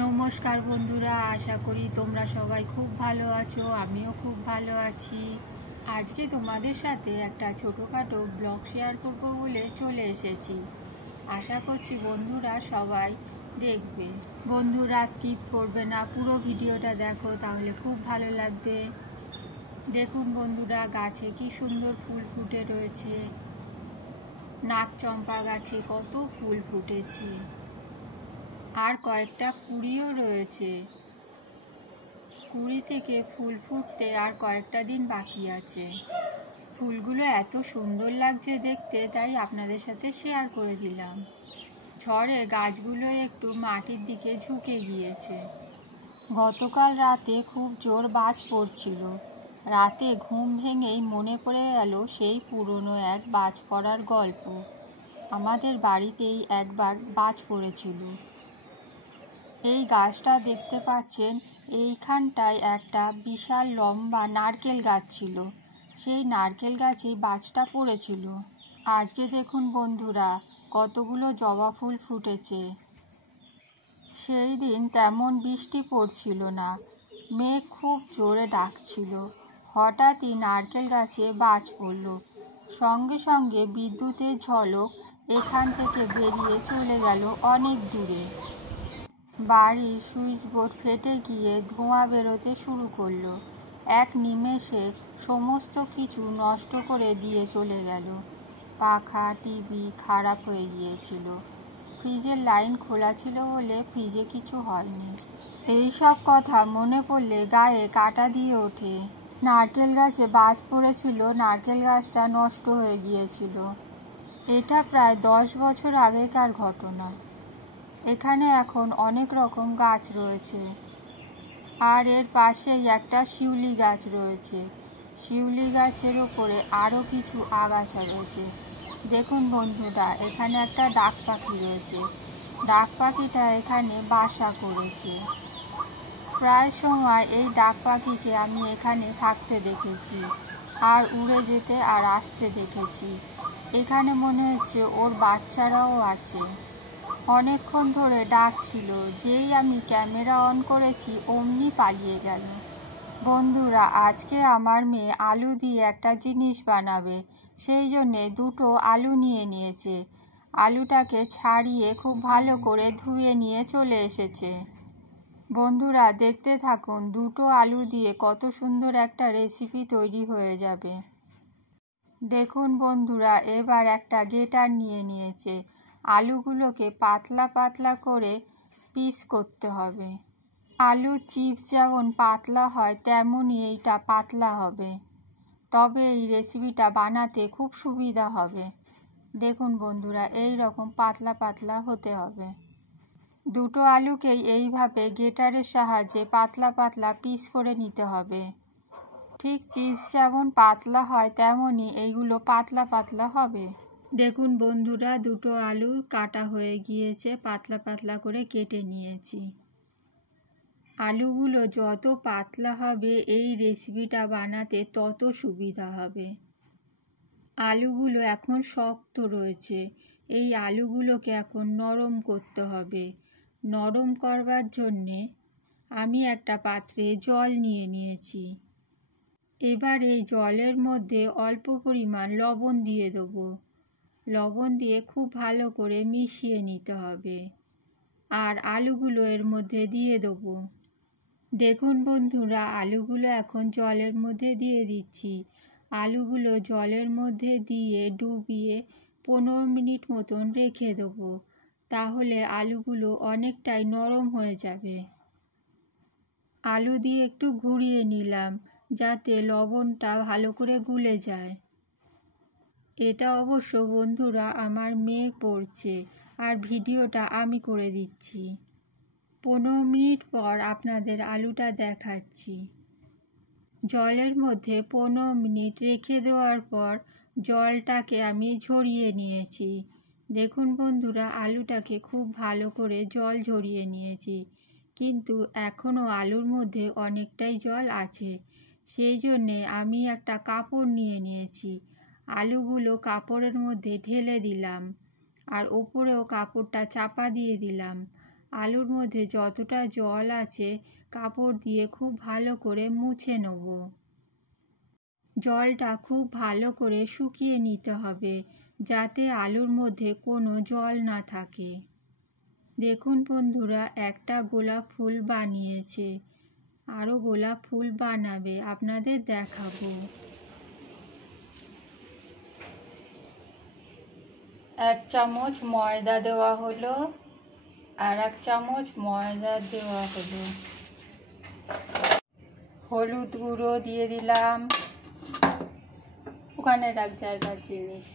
নমস্কার বন্ধুরা, আশা করি তোমরা সবাই খুব ভালো আছো। আমিও খুব ভালো আছি। আজকে তোমাদের সাথে একটা ছোটোখাটো ব্লগ শেয়ার করব বলে চলে এসেছি। আশা করছি বন্ধুরা সবাই দেখবে। বন্ধুরা স্কিপ করবে না, পুরো ভিডিওটা দেখো, তাহলে খুব ভালো লাগবে। দেখুন বন্ধুরা, গাছে কি সুন্দর ফুল ফুটে রয়েছে। নাগচম্পা গাছে কত ফুল ফুটেছে, আর কয়েকটা কুঁড়িও রয়েছে। কুঁড়ি থেকে ফুল ফুটতে আর কয়েকটা দিন বাকি আছে। ফুলগুলো এত সুন্দর লাগছে দেখতে, তাই আপনাদের সাথে শেয়ার করে দিলাম। ঝড়ে গাছগুলো একটু মাটির দিকে ঝুঁকে গিয়েছে। গতকাল রাতে খুব জোর বাজ পড়ছিল। রাতে ঘুম ভেঙেই মনে পড়ে গেল সেই পুরনো এক বাজ পড়ার গল্প। আমাদের বাড়িতেই একবার বাজ পড়েছিল। এই গাছটা দেখতে পাচ্ছেন, এইখানটায় একটা বিশাল লম্বা নারকেল গাছ ছিল। সেই নারকেল গাছেই বাজটা পড়েছিল। আজকে দেখুন বন্ধুরা, কতগুলো জবা ফুল ফুটেছে। সেই দিন তেমন বৃষ্টি পড়ছিল না, মেঘ খুব জোরে ডাকছিল। হঠাৎই নারকেল গাছে বাজ পড়ল। সঙ্গে সঙ্গে বিদ্যুতের ঝলক এখান থেকে বেরিয়ে চলে গেল অনেক দূরে। বাড়ির সুইচ বোর্ড ফেটে গিয়ে ধোঁয়া বেরোতে শুরু করলো। এক নিমেষে সমস্ত কিছু নষ্ট করে দিয়ে চলে গেল। পাখা, টিভি খারাপ হয়ে গিয়েছিল। ফ্রিজের লাইন খোলা ছিল বলে ফ্রিজে কিছু হয়নি। এই সব কথা মনে পড়লে গায়ে কাঁটা দিয়ে ওঠে। নারকেল গাছে বাজ পড়েছিল, নারকেল গাছটা নষ্ট হয়ে গিয়েছিল। এটা প্রায় 10 বছর আগেকার ঘটনা। এখানে এখন অনেক রকম গাছ রয়েছে, আর এর পাশেই একটা শিউলি গাছ রয়েছে। শিউলি গাছের ওপরে আরও কিছু আগাছা রয়েছে। দেখুন বন্ধুরা, এখানে একটা ডাক পাখি রয়েছে। ডাক পাখিটা এখানে বাসা করেছে। প্রায় সময় এই ডাক পাখিকে আমি এখানে থাকতে দেখেছি, আর উড়ে যেতে আর আসতে দেখেছি। এখানে মনে হচ্ছে ওর বাচ্চারাও আছে। অনেকক্ষণ ধরে ডাকছিল, যেই আমি ক্যামেরা অন করেছি অমনি পালিয়ে গেল। বন্ধুরা, আজকে আমার মেয়ে আলু দিয়ে একটা জিনিস বানাবে, সেই জন্যে দুটো আলু নিয়ে নিয়েছে। আলুটাকে ছাড়িয়ে খুব ভালো করে ধুয়ে নিয়ে চলে এসেছে। বন্ধুরা দেখতে থাকুন, দুটো আলু দিয়ে কত সুন্দর একটা রেসিপি তৈরি হয়ে যাবে। দেখুন বন্ধুরা, এবার একটা গ্রেটার নিয়ে নিয়েছে। আলুগুলোকে পাতলা পাতলা করে পিস করতে হবে। আলুর চিপস যেমন পাতলা হয়, তেমনই এইটা পাতলা হবে। তবে এই রেসিপিটা বানাতে খুব সুবিধা হবে। দেখুন বন্ধুরা, এই রকম পাতলা পাতলা হতে হবে। দুটো আলুকেই এইভাবে গ্রেটারের সাহায্যে পাতলা পাতলা পিস করে নিতে হবে। ঠিক চিপস যেমন পাতলা হয়, তেমনই এইগুলো পাতলা পাতলা হবে। দেখুন বন্ধুরা, দুটো আলু কাটা হয়ে গিয়েছে, পাতলা পাতলা করে কেটে নিয়েছি। আলুগুলো যত পাতলা হবে এই রেসিপিটা বানাতে তত সুবিধা হবে। আলুগুলো এখন শক্ত রয়েছে, এই আলুগুলোকে এখন নরম করতে হবে। নরম করবার জন্যে আমি একটা পাত্রে জল নিয়ে নিয়েছি। এবার এই জলের মধ্যে অল্প পরিমাণ লবণ দিয়ে দেবো। লবণ দিয়ে খুব ভালো করে মিশিয়ে নিতে হবে, আর আলুগুলো এর মধ্যে দিয়ে দেবো। দেখুন বন্ধুরা, আলুগুলো এখন জলের মধ্যে দিয়ে দিচ্ছি। আলুগুলো জলের মধ্যে দিয়ে ডুবিয়ে 15 মিনিট মতন রেখে দেবো। তাহলে আলুগুলো অনেকটাই নরম হয়ে যাবে। আলু দিয়ে একটু ঘুরিয়ে নিলাম, যাতে লবণটা ভালো করে গুলে যায়। এটা অবশ্য বন্ধুরা আমার মেয়ে করছে, আর ভিডিওটা আমি করে দিচ্ছি। 15 মিনিট পর আপনাদের আলুটা দেখাচ্ছি। জলের মধ্যে 15 মিনিট রেখে দেওয়ার পর জলটাকে আমি ঝরিয়ে নিয়েছি। দেখুন বন্ধুরা, আলুটাকে খুব ভালো করে জল ঝরিয়ে নিয়েছি, কিন্তু এখনও আলুর মধ্যে অনেকটাই জল আছে। সেই জন্যে আমি একটা কাপড় নিয়ে নিয়েছি। আলুগুলো কাপড়ের মধ্যে ঢেলে দিলাম, আর ওপরেও কাপড়টা চাপা দিয়ে দিলাম। আলুর মধ্যে যতটা জল আছে কাপড় দিয়ে খুব ভালো করে মুছে নেব। জলটা খুব ভালো করে শুকিয়ে নিতে হবে যাতে আলুর মধ্যে কোনো জল না থাকে। দেখুন বন্ধুরা, একটা গোলাপ ফুল বানিয়েছে, আরও গোলাপ ফুল বানাবে, আপনাদের দেখাবো। 1 চামচ ময়দা দেওয়া হলো, আর 1 চামচ ময়দা দেওয়া হলো। হলুদ গুঁড়ো দিয়ে দিলাম, ওখানে এক জায়গার জিনিস।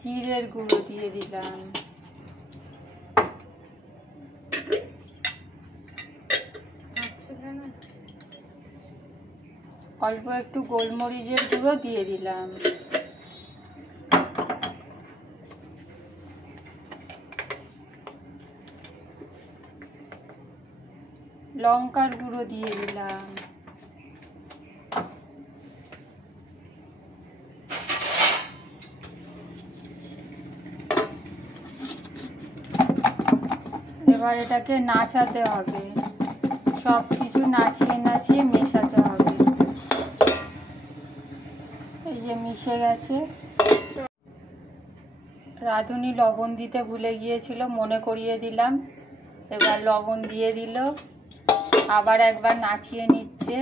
জিরের গুঁড়ো দিয়ে দিলাম, অল্প একটু গোলমরিচের গুঁড়ো দিয়ে দিলাম, লঙ্কার গুঁড়ো দিয়ে দিলাম, এবার এটাকে নাচাতে হবে, সব কিছু নাচিয়ে নাচিয়ে মেশাতে হবে। এই যে মিশে গেছে। রাঁধুনি লবণ দিতে ভুলে গিয়েছিল, মনে করিয়ে দিলাম। এবার লবণ দিয়ে দিল, আবার একবার নাচিয়ে নিচ্ছে।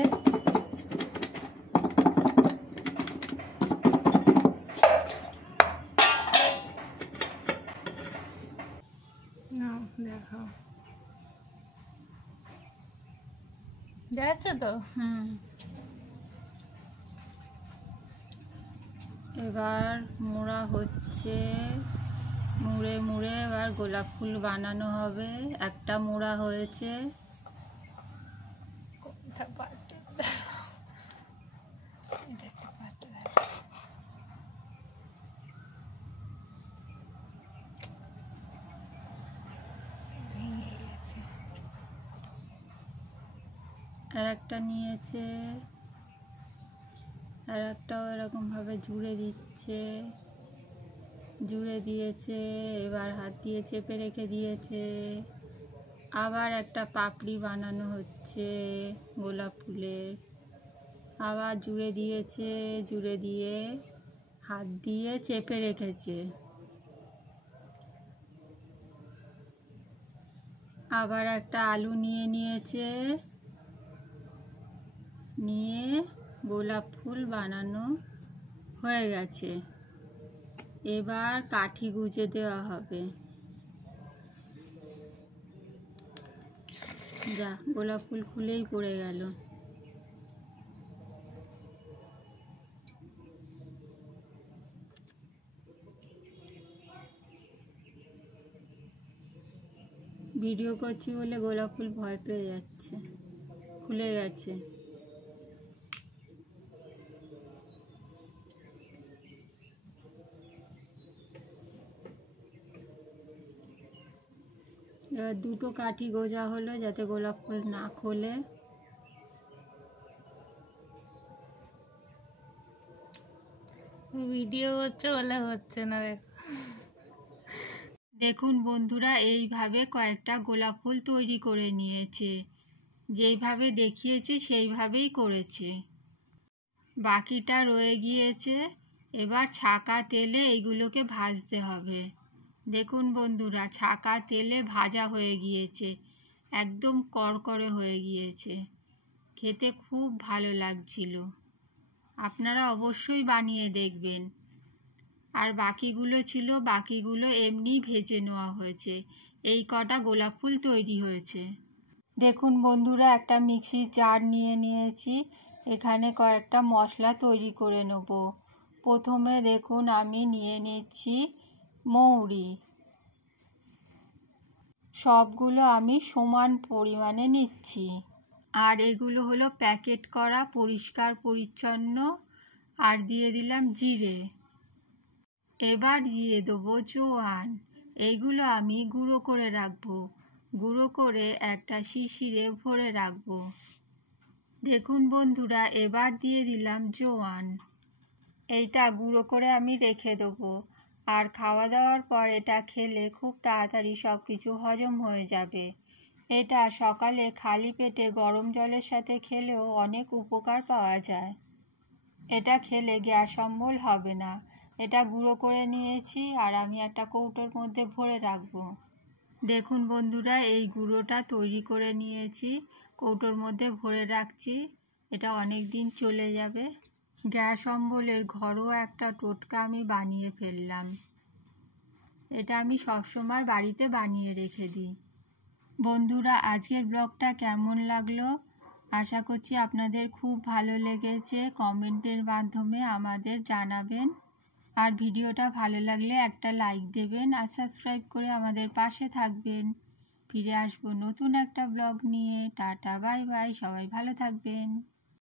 দেখাও, যাচ্ছে তো। এবার মোড়া হচ্ছে, মুড়ে মুড়ে এবার গোলাপ ফুল বানানো হবে। একটা মোড়া হয়েছে। আর একটা নিয়েছে, আর একটাও এরকম ভাবে জুড়ে দিচ্ছে, জুড়ে দিয়েছে। এবার হাত দিয়ে চেপে রেখে দিয়েছে। আবার একটা পাপড়ি বানানো হচ্ছে গোলাপ ফুলের, আবার জুড়ে দিয়েছে, জুড়ে দিয়ে হাত দিয়ে চেপে রেখেছে। আবার একটা আলু নিয়ে নিয়েছে, নিয়ে গোলাপ ফুল বানানো হয়ে গেছে। এবার কাঠি গুঁজে দেওয়া হবে। যা, গোলাপ ফুল খুলেই পড়ে গেল। ভিডিও করছি বলে গোলাপ ফুল ভয় পেয়ে যাচ্ছে, খুলে গেছে। এবার দুটো কাঠি গোজা হলো যাতে গোলাপ ফুল না খোলে। ভিডিও হচ্ছে বলে হচ্ছে না। দেখুন বন্ধুরা, এইভাবে কয়েকটা গোলাপ ফুল তৈরি করে নিয়েছে। যেইভাবে দেখিয়েছে সেইভাবেই করেছে। বাকিটা রয়ে গিয়েছে। এবার ছাকা তেলে এইগুলোকে ভাজতে হবে। দেখুন বন্ধুরা, ছাকা তেলে ভাজা হয়ে গিয়েছে, একদম কড়কড়ে হয়ে গিয়েছে। খেতে খুব ভালো লাগছিল। আপনারা অবশ্যই বানিয়ে দেখবেন। আর বাকিগুলো ছিল, বাকিগুলো এমনি ভেজে নেওয়া হয়েছে। এই কটা গোলাপ ফুল তৈরি হয়েছে। দেখুন বন্ধুরা, একটা মিক্সির জার নিয়ে নিয়েছি। এখানে কয়েকটা মশলা তৈরি করে নেব। প্রথমে দেখুন আমি নিয়ে নিচ্ছি মৌরি। সবগুলো আমি সমান পরিমাণে নিচ্ছি। আর এগুলো হলো প্যাকেট করা, পরিষ্কার পরিচ্ছন্ন। আর দিয়ে দিলাম জিরে। এবার দিয়ে দেবো জোয়ান। এইগুলো আমি গুঁড়ো করে রাখবো, গুঁড়ো করে একটা শিশিরে ভরে রাখবো। দেখুন বন্ধুরা, এবার দিয়ে দিলাম জোয়ান। এইটা গুঁড়ো করে আমি রেখে দেবো। আর খাওয়া দাওয়ার পর এটা খেলে খুব তাড়াতাড়ি সব কিছু হজম হয়ে যাবে। এটা সকালে খালি পেটে গরম জলের সাথে খেলেও অনেক উপকার পাওয়া যায়। এটা খেলে গ্যাস অম্বল হবে না। এটা গুঁড়ো করে নিয়েছি আর আমি একটা কৌটোর মধ্যে ভরে রাখবো। দেখুন বন্ধুরা, এই গুঁড়োটা তৈরি করে নিয়েছি, কৌটোর মধ্যে ভরে রাখছি। এটা অনেক দিন চলে যাবে। গ্যাস অম্বলের ঘরোয়া একটা টোটকা আমি বানিয়ে ফেললাম। এটা আমি সবসময় বাড়িতে বানিয়ে রেখে দিই। বন্ধুরা, আজকের ব্লগটা কেমন লাগলো? আশা করছি আপনাদের খুব ভালো লেগেছে। কমেন্টের মাধ্যমে আমাদের জানাবেন। আর ভিডিওটা ভালো লাগলে একটা লাইক দেবেন আর সাবস্ক্রাইব করে আমাদের পাশে থাকবেন। ফিরে আসবো নতুন একটা ব্লগ নিয়ে। টাটা, বাই বাই, সবাই ভালো থাকবেন।